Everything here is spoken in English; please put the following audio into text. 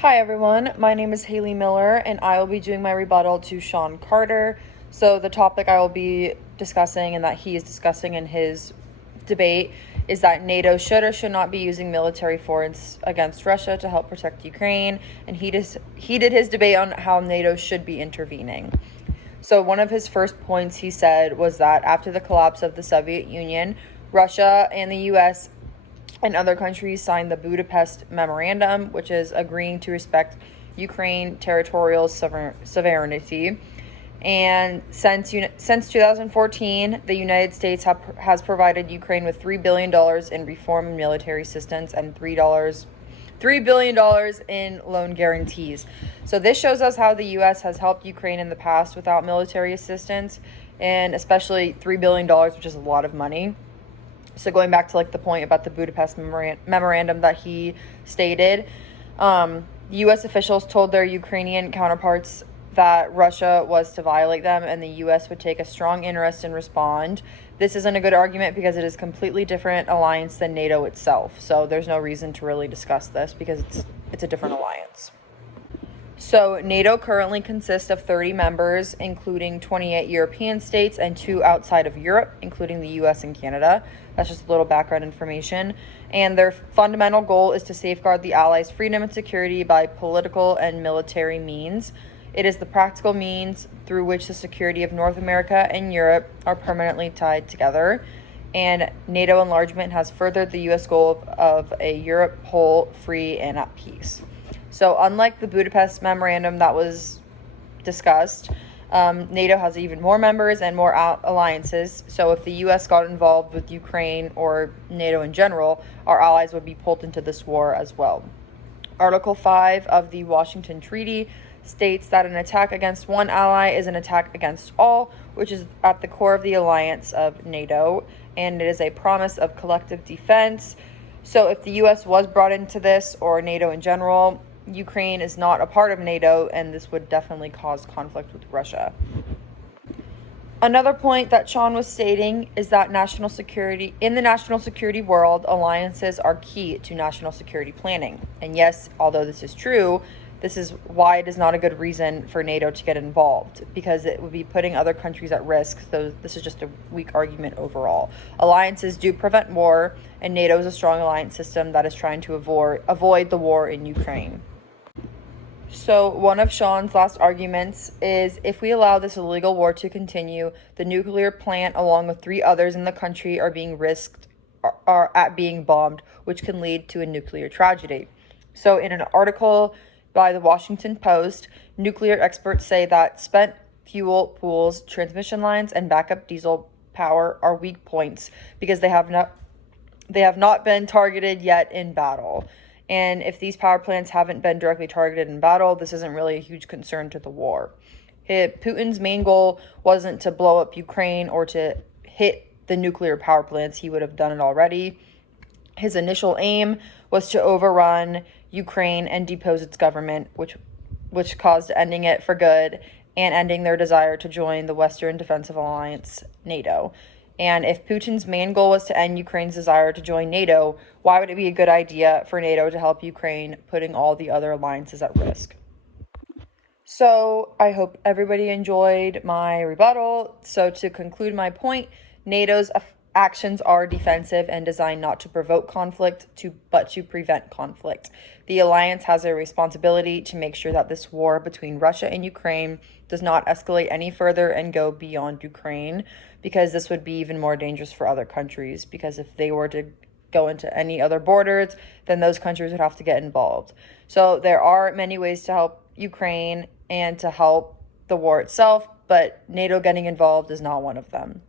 Hi everyone, my name is Haley Miller and I will be doing my rebuttal to Sean Carter. So, the topic I will be discussing and that he is discussing in his debate is that NATO should or should not be using military force against Russia to help protect Ukraine. And he did his debate on how NATO should be intervening. So, one of his first points he said was that after the collapse of the Soviet Union, Russia and the US and other countries signed the Budapest Memorandum, which is agreeing to respect Ukraine territorial sovereignty. And since 2014, the United States has provided Ukraine with $3 billion in reform and military assistance and $3 billion in loan guarantees. So this shows us how the U.S. has helped Ukraine in the past without military assistance, and especially $3 billion, which is a lot of money. So going back to the point about the Budapest memorandum that he stated, U.S. officials told their Ukrainian counterparts that Russia was to violate them and the U.S. would take a strong interest and respond. This isn't a good argument because it is a completely different alliance than NATO itself. So there's no reason to really discuss this because it's a different alliance. So NATO currently consists of 30 members, including 28 European states and 2 outside of Europe, including the US and Canada. That's just a little background information. And their fundamental goal is to safeguard the Allies' freedom and security by political and military means. It is the practical means through which the security of North America and Europe are permanently tied together. And NATO enlargement has furthered the U.S. goal of a Europe whole, free, and at peace. So unlike the Budapest Memorandum that was discussed, NATO has even more members and more alliances. So if the U.S. got involved with Ukraine or NATO in general, our allies would be pulled into this war as well. Article 5 of the Washington Treaty states that an attack against one ally is an attack against all, which is at the core of the alliance of NATO, and it is a promise of collective defense. So if the U.S. was brought into this, or NATO in general, Ukraine is not a part of NATO, and this would definitely cause conflict with Russia. Another point that Sean was stating is that in the national security world, alliances are key to national security planning. And yes, although this is true, this is why it is not a good reason for NATO to get involved, because it would be putting other countries at risk. So this is just a weak argument overall. Alliances do prevent war, and NATO is a strong alliance system that is trying to avoid the war in Ukraine. So one of Sean's last arguments is if we allow this illegal war to continue, the nuclear plant along with 3 others in the country are at being bombed, which can lead to a nuclear tragedy. So in an article by the Washington Post, nuclear experts say that spent fuel pools, transmission lines, and backup diesel power are weak points because they have not been targeted yet in battle. And if these power plants haven't been directly targeted in battle, this isn't really a huge concern to the war. Putin's main goal wasn't to blow up Ukraine or to hit the nuclear power plants. He would have done it already. His initial aim was to overrun Ukraine and depose its government, which caused ending it for good and ending their desire to join the Western Defensive Alliance, NATO. And if Putin's main goal was to end Ukraine's desire to join NATO, why would it be a good idea for NATO to help Ukraine, putting all the other alliances at risk? So I hope everybody enjoyed my rebuttal. So to conclude my point, NATO's actions are defensive and designed not to provoke conflict, but to prevent conflict. The alliance has a responsibility to make sure that this war between Russia and Ukraine does not escalate any further and go beyond Ukraine, because this would be even more dangerous for other countries, because if they were to go into any other borders, then those countries would have to get involved. So there are many ways to help Ukraine and to help the war itself, but NATO getting involved is not one of them.